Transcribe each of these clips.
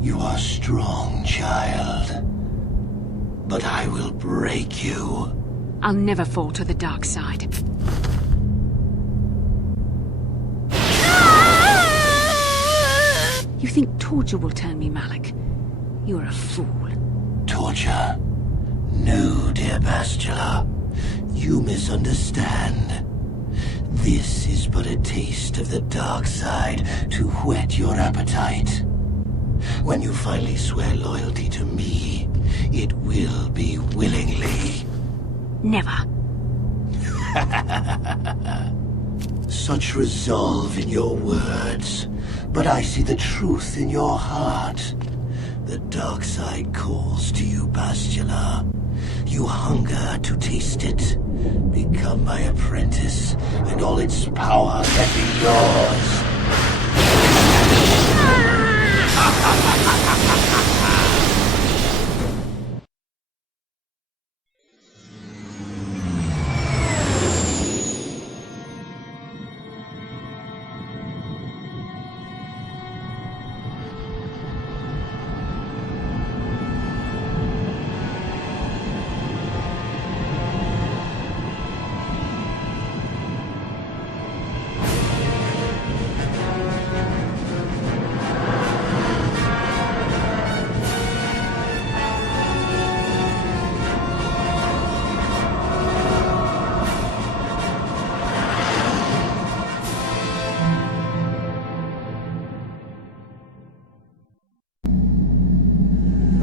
You are strong, child. But I will break you. I'll never fall to the dark side. You think torture will turn me, Malak? You're a fool. Torture? No, dear Bastila. You misunderstand. This is but a taste of the dark side to whet your appetite. When you finally swear loyalty to me, it will be willingly. Never. Such resolve in your words, but I see the truth in your heart. The dark side calls to you, Bastila. You hunger to taste it. Become my apprentice, and all its power can be yours.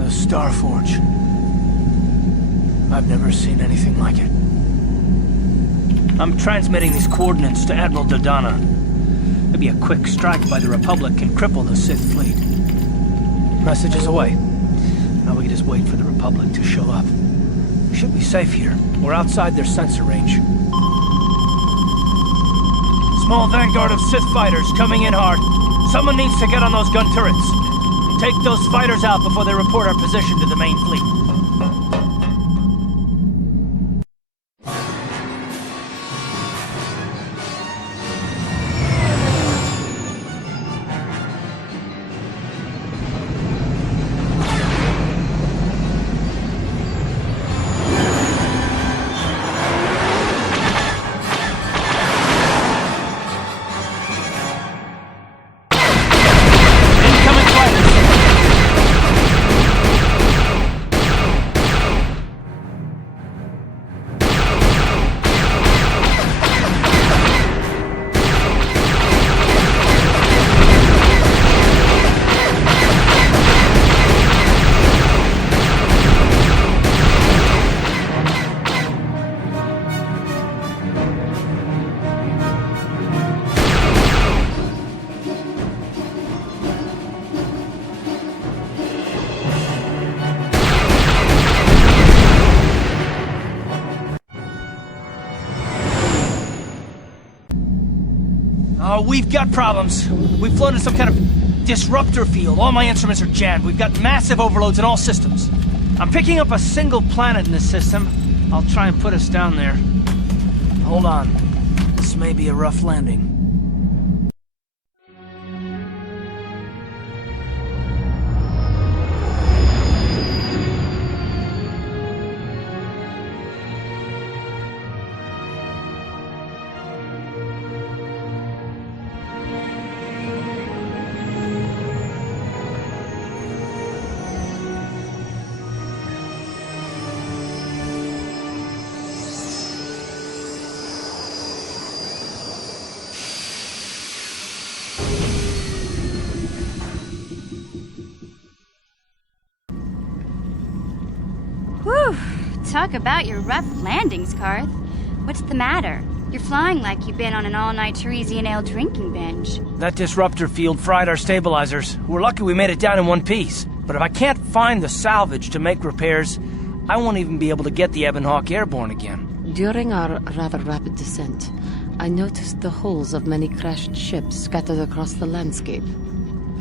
Starforge. I've never seen anything like it. I'm transmitting these coordinates to Admiral Dodonna. Maybe a quick strike by the Republic can cripple the Sith fleet. Message is away. Now we can just wait for the Republic to show up. We should be safe here. We're outside their sensor range. Small vanguard of Sith fighters coming in hard. Someone needs to get on those gun turrets. Take those fighters out before they report our position to the main fleet. We've got problems. We've flown in some kind of disruptor field. All my instruments are jammed. We've got massive overloads in all systems. I'm picking up a single planet in this system. I'll try and put us down there. Hold on. This may be a rough landing. Whew! Talk about your rough landings, Karth. What's the matter? You're flying like you've been on an all-night Teresian ale drinking binge. That disruptor field fried our stabilizers. We're lucky we made it down in one piece. But if I can't find the salvage to make repairs, I won't even be able to get the Ebon Hawk airborne again. During our rather rapid descent, I noticed the hulls of many crashed ships scattered across the landscape.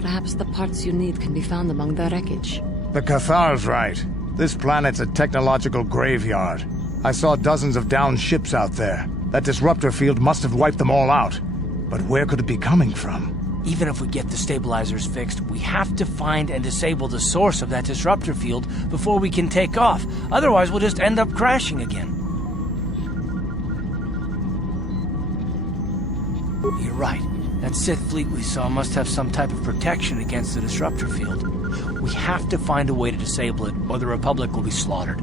Perhaps the parts you need can be found among the wreckage. The KOTOR's right. This planet's a technological graveyard. I saw dozens of downed ships out there. That disruptor field must have wiped them all out. But where could it be coming from? Even if we get the stabilizers fixed, we have to find and disable the source of that disruptor field before we can take off. Otherwise, we'll just end up crashing again. You're right. That Sith fleet we saw must have some type of protection against the disruptor field. We have to find a way to disable it, or the Republic will be slaughtered.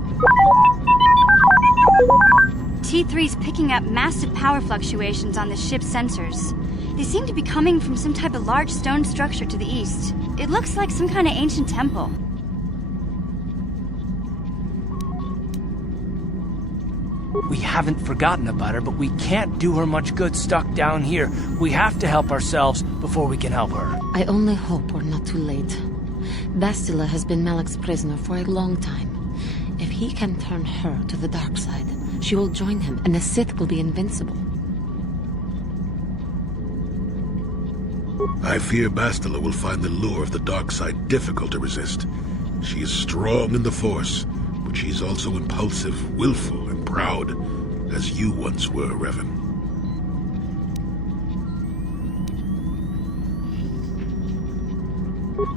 T3's picking up massive power fluctuations on the ship's sensors. They seem to be coming from some type of large stone structure to the east. It looks like some kind of ancient temple. We haven't forgotten about her, but we can't do her much good stuck down here. We have to help ourselves before we can help her. I only hope we're not too late. Bastila has been Malak's prisoner for a long time. If he can turn her to the dark side, she will join him, and the Sith will be invincible. I fear Bastila will find the lure of the dark side difficult to resist. She is strong in the Force, but she is also impulsive, willful, and proud, as you once were, Revan.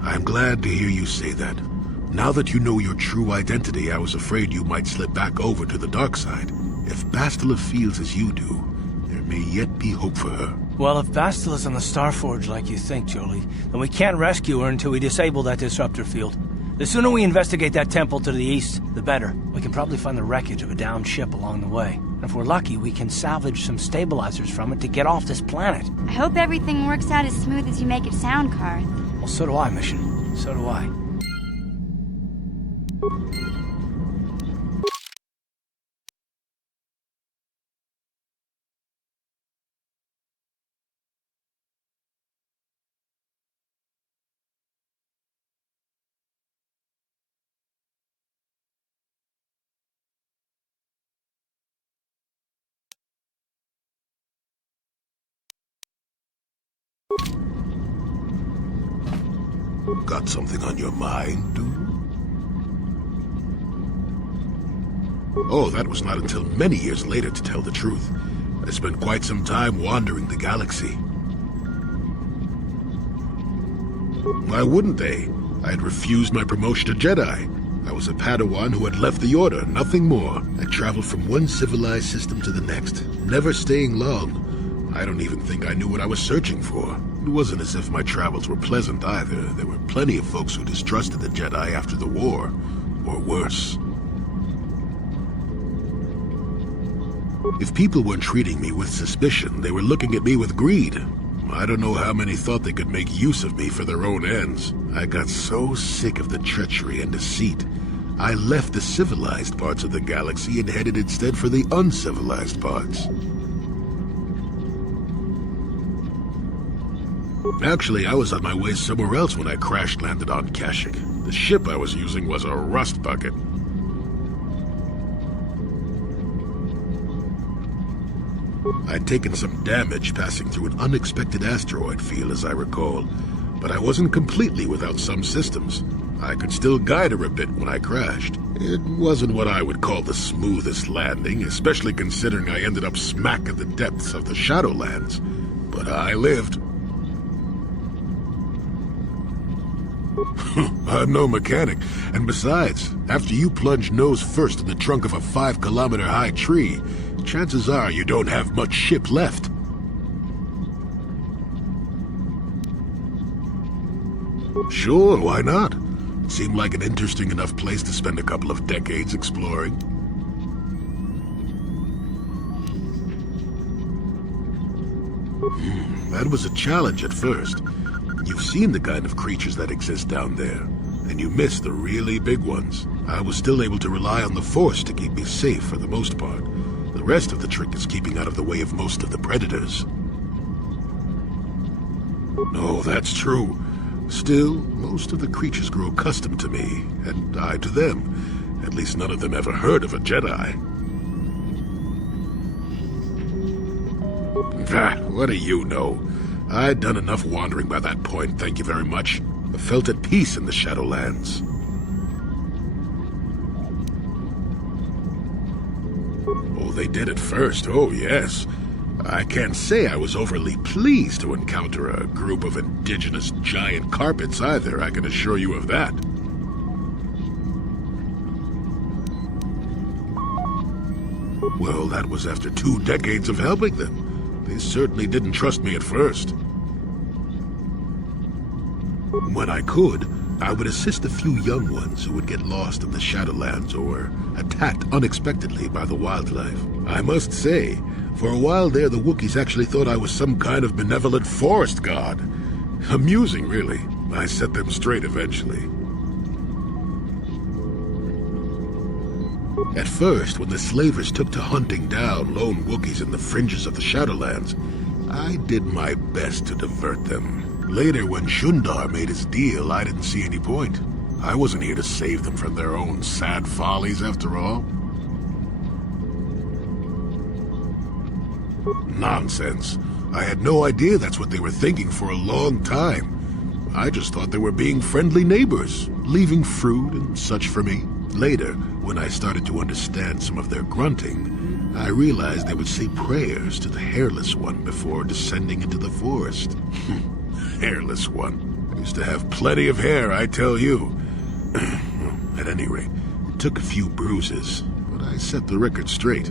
I'm glad to hear you say that. Now that you know your true identity, I was afraid you might slip back over to the dark side. If Bastila feels as you do, there may yet be hope for her. Well, if Bastila's on the Starforge like you think, Jolie, then we can't rescue her until we disable that disruptor field. The sooner we investigate that temple to the east, the better. We can probably find the wreckage of a downed ship along the way. And if we're lucky, we can salvage some stabilizers from it to get off this planet. I hope everything works out as smooth as you make it sound, Karth. Well, so do I, Mission. So do I. Got something on your mind, dude? Oh, that was not until many years later, to tell the truth. I spent quite some time wandering the galaxy. Why wouldn't they? I had refused my promotion to Jedi. I was a Padawan who had left the Order, nothing more. I traveled from one civilized system to the next, never staying long. I don't even think I knew what I was searching for. It wasn't as if my travels were pleasant either. There were plenty of folks who distrusted the Jedi after the war, or worse. If people weren't treating me with suspicion, they were looking at me with greed. I don't know how many thought they could make use of me for their own ends. I got so sick of the treachery and deceit. I left the civilized parts of the galaxy and headed instead for the uncivilized parts. Actually, I was on my way somewhere else when I crash-landed on Kashyyyk. The ship I was using was a rust bucket. I'd taken some damage passing through an unexpected asteroid field, as I recall, but I wasn't completely without some systems. I could still guide her a bit when I crashed. It wasn't what I would call the smoothest landing, especially considering I ended up smack at the depths of the Shadowlands. But I lived. I'm no mechanic, and besides, after you plunge nose first in the trunk of a 5-kilometer-high tree, chances are you don't have much ship left. Sure, why not? It seemed like an interesting enough place to spend a couple of decades exploring. That was a challenge at first. You've seen the kind of creatures that exist down there, and you miss the really big ones. I was still able to rely on the Force to keep me safe for the most part. The rest of the trick is keeping out of the way of most of the predators. No, that's true. Still, most of the creatures grow accustomed to me, and I to them. At least none of them ever heard of a Jedi. What do you know? I'd done enough wandering by that point, thank you very much. I felt at peace in the Shadowlands. Oh, they did at first, oh yes. I can't say I was overly pleased to encounter a group of indigenous giant carpets either, I can assure you of that. Well, that was after 2 decades of helping them. They certainly didn't trust me at first. When I could, I would assist a few young ones who would get lost in the Shadowlands or attacked unexpectedly by the wildlife. I must say, for a while there, the Wookiees actually thought I was some kind of benevolent forest god. Amusing, really. I set them straight eventually. At first, when the slavers took to hunting down lone Wookiees in the fringes of the Shadowlands, I did my best to divert them. Later, when Shundar made his deal, I didn't see any point. I wasn't here to save them from their own sad follies, after all. Nonsense. I had no idea that's what they were thinking for a long time. I just thought they were being friendly neighbors, leaving fruit and such for me. Later, when I started to understand some of their grunting, I realized they would say prayers to the Hairless One before descending into the forest. Hairless One. I used to have plenty of hair, I tell you. At any rate, it took a few bruises, but I set the record straight.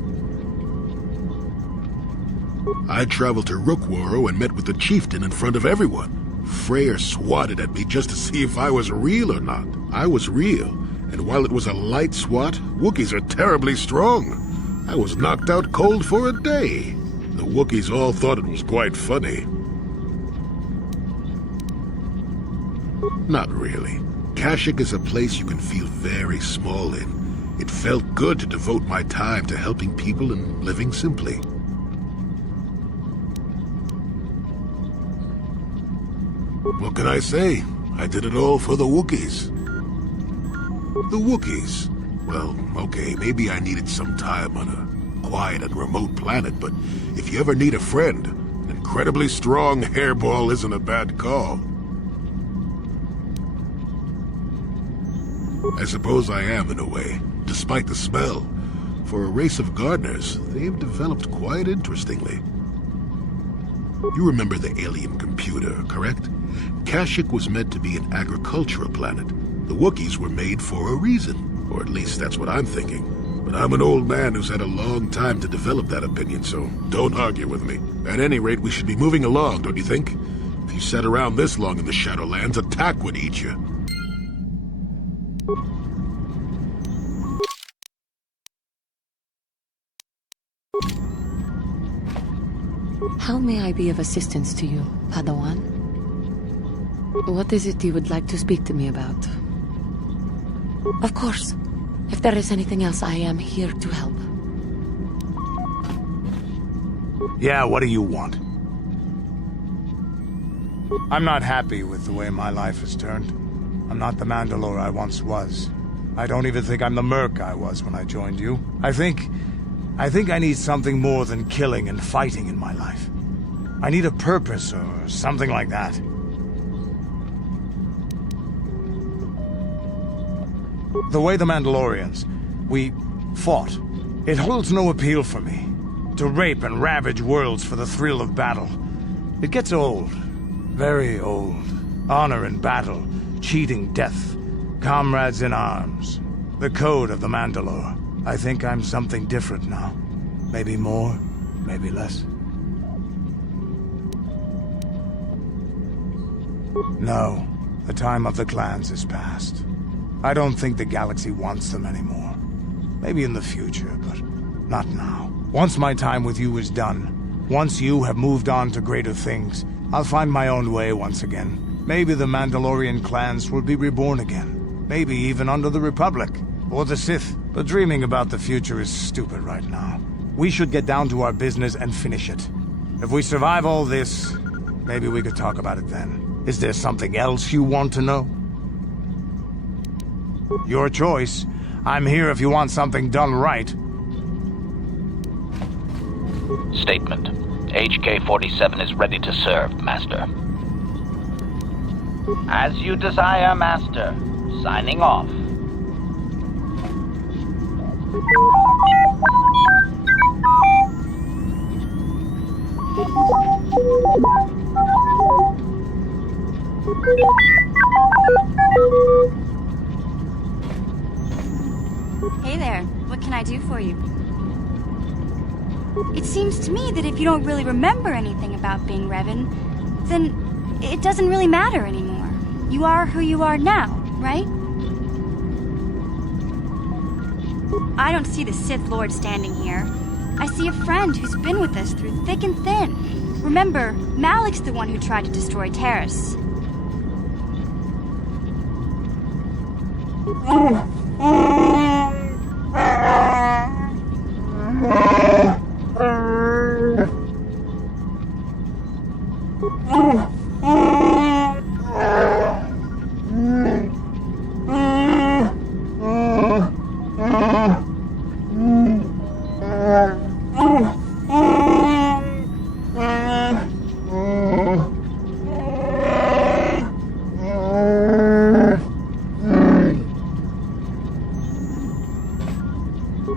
I traveled to Rookworo and met with the chieftain in front of everyone. Freyr swatted at me just to see if I was real or not. I was real, and while it was a light swat, Wookiees are terribly strong. I was knocked out cold for a day. The Wookiees all thought it was quite funny. Not really. Kashyyyk is a place you can feel very small in. It felt good to devote my time to helping people and living simply. What can I say? I did it all for the Wookiees. The Wookiees? Well, okay, maybe I needed some time on a quiet and remote planet, but if you ever need a friend, an incredibly strong hairball isn't a bad call. I suppose I am, in a way, despite the smell. For a race of gardeners, they've developed quite interestingly. You remember the alien computer, correct? Kashyyyk was meant to be an agricultural planet. The Wookiees were made for a reason, or at least that's what I'm thinking. But I'm an old man who's had a long time to develop that opinion, so don't argue with me. At any rate, we should be moving along, don't you think? If you sat around this long in the Shadowlands, attack would eat you. How may I be of assistance to you, Padawan? What is it you would like to speak to me about? Of course. If there is anything else, I am here to help. Yeah, what do you want? I'm not happy with the way my life has turned. I'm not the Mandalore I once was. I don't even think I'm the merc I was when I joined you. I think I need something more than killing and fighting in my life. I need a purpose or something like that. The way the Mandalorians, we fought. It holds no appeal for me. To rape and ravage worlds for the thrill of battle. It gets old. Very old. Honor in battle. Cheating death. Comrades in arms. The code of the Mandalore. I think I'm something different now. Maybe more, maybe less. No, the time of the clans is past. I don't think the galaxy wants them anymore. Maybe in the future, but not now. Once my time with you is done, once you have moved on to greater things, I'll find my own way once again. Maybe the Mandalorian clans will be reborn again. Maybe even under the Republic. or the Sith. But dreaming about the future is stupid right now. We should get down to our business and finish it. If we survive all this, maybe we could talk about it then. Is there something else you want to know? Your choice. I'm here if you want something done right. Statement. HK-47 is ready to serve, Master. As you desire, Master. Signing off. Hey there, what can I do for you? It seems to me that if you don't really remember anything about being Revan, then it doesn't really matter anymore. You are who you are now, right? I don't see the Sith Lord standing here. I see a friend who's been with us through thick and thin. Remember, Malak's the one who tried to destroy Terrace.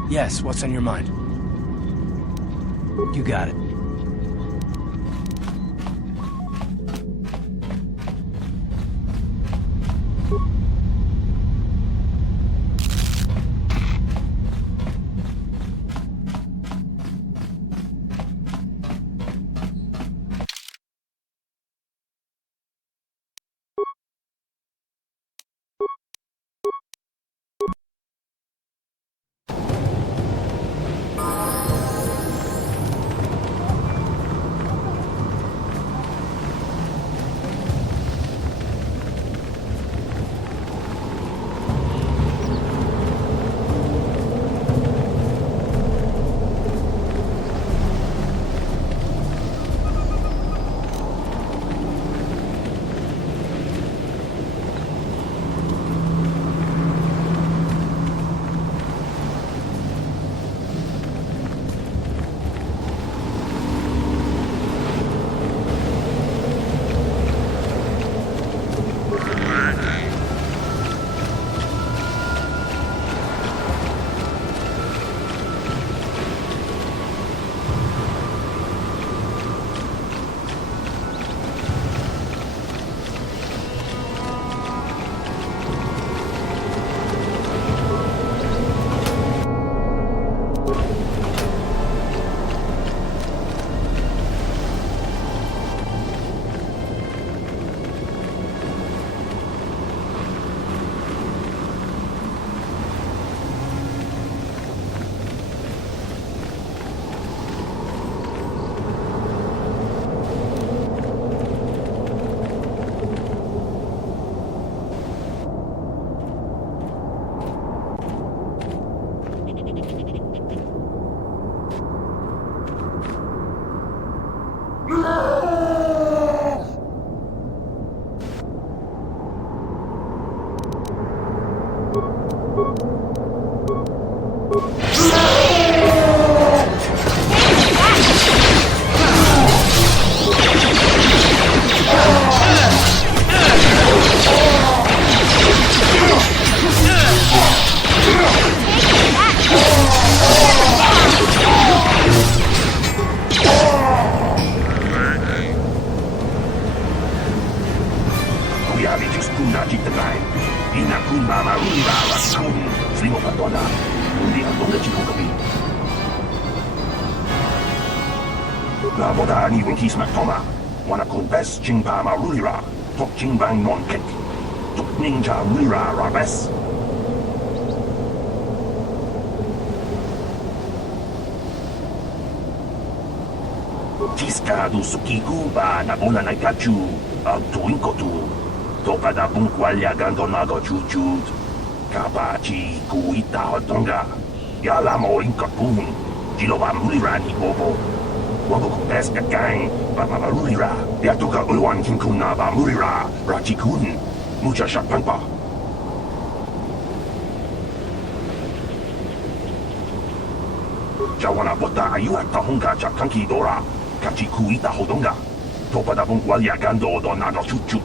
Yes, what's on your mind? You got it. Labodani Winkismak Toma, Wanakun Bes Jingpa Marulira, Tok Jingbang Non Kek, Tok Ninja Rira Rabes. Tiska du Sukiku ba Nabona Naikachu, Al Tuinkotu, Tokada Bunkwalya Gandonago Chujud, Kabaji kuita hotonga. Yala mo inkapun. Jiloba mulirani bobo. Wago kupes kakang. Baba marulira. Yatuka ulwan kinkuna ba mulira. Rachikun. Mucha shakpanpa. Jawana bota ayuat tahunga chakanki dora. Kachi kuita hodonga. Topada bung walya gando do nado chuchut.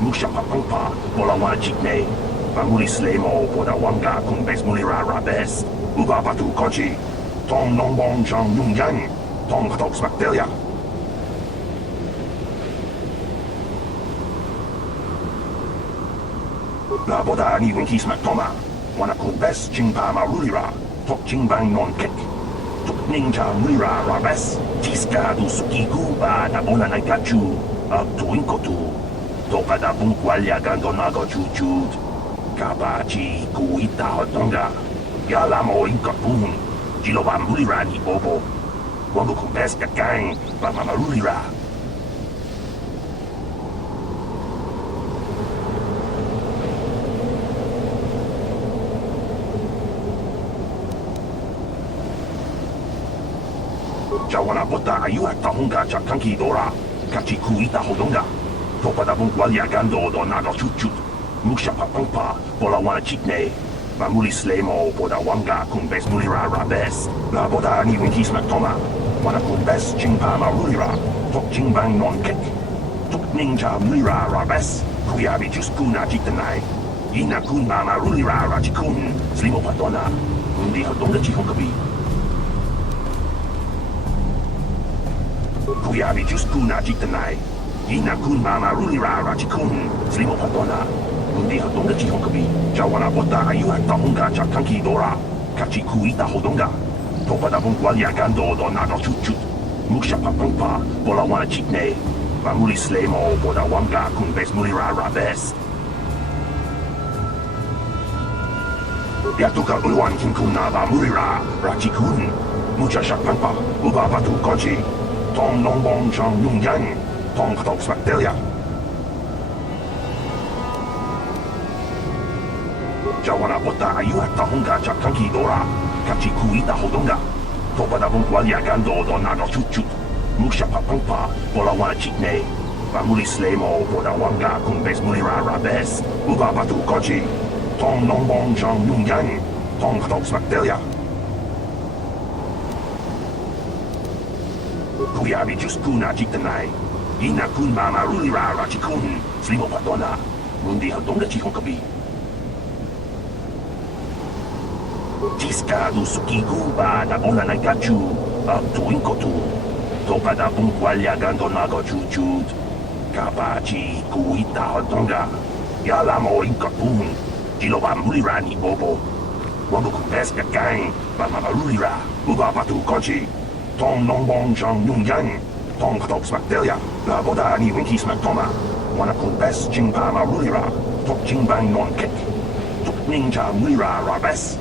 Musha papangpa. Bola wana chikne. Bamuli slemo poda wanga kumbes mulira rabes. Uba batu kochi. Tong nongbong chang yung yang. Tong katoks bakteria. La boda ni winkis maktoma. Wana kumbes chingpa marulira. Tok chingbang non kek. Tuk ninja mulira rabes. Tiska du sukiku ba na bona na gachu. Tuinkotu. Topada bung walya gando nago chuchut. Kabaji kuita hotonga. Yala mo inkapun. Jiloba mulira ni bobo. Wago kumbes kakang. Baba marulira. Jawana bota ayuat tahunga chakanki dora. Kachi kuita hodonga. Topada bung walya gando do nago chuchut. Musha papangpa, bola wana chikne. Mamuli slemo poda wanga kumbes mulira rabes. La boda ni winkis maktoma. Wana kumbes chingpa marulira. Tok chingbang non kek. Tok ninja mulira rabes. Kuyabi juskuna jitanai. Ina kun ma marulira rachikun. Slimo patona. Undi hodonga chihonkabi. Kuyabi juskuna jitanai. Ina kun ma marulira rachikun. Slimo patona. Undi hodonga chihonkabi. Jawana bota ayuat tahunga chakanki dora. Kachi kuita hodonga. Topada bung walya gando do nago chuchut. Musha papangpa. Bola wana chikne. Mamuli slemo poda wanga kumbes mulira rabes. Yatuka ulwan kinkuna ba mulira. Rachikun. Mucha shakpanpa. Uba batu kochi. Tong nongbong chang yung yang. Tong katoks bakteria. Jawana bota ayuat tahunga chakanki dora. Kachi kuita hodonga. Topada bung walya gando do nago chuchut. Musha papangpa. Bola wana chikne. Mamuli slemo poda wanga kumbes mulira rabes. Uba batu kochi. Tong nongbong chang yung yang. Tong katoks bakteria. Kuyabi juskuna jitanai. Ina kun ma marulira rachikun. Slimo patona. Undi hodonga chihonkabi. Tiska du sukiku ba na bona na gachu. Tuinkotu. Topada bung walya gando nago chuchut. Kabaji kuita hodonga. Yala mo inkapun. Jiloba mulira ni bobo. Wago kumbes kakang. Baba marulira. Uba batu kochi. Tong nongbong chang yung yang. Tong katoks bakteria. La boda ni winkis maktoma. Wana kumbes chingpa marulira. Tok chingbang non kek. Tok ninja mulira rabes.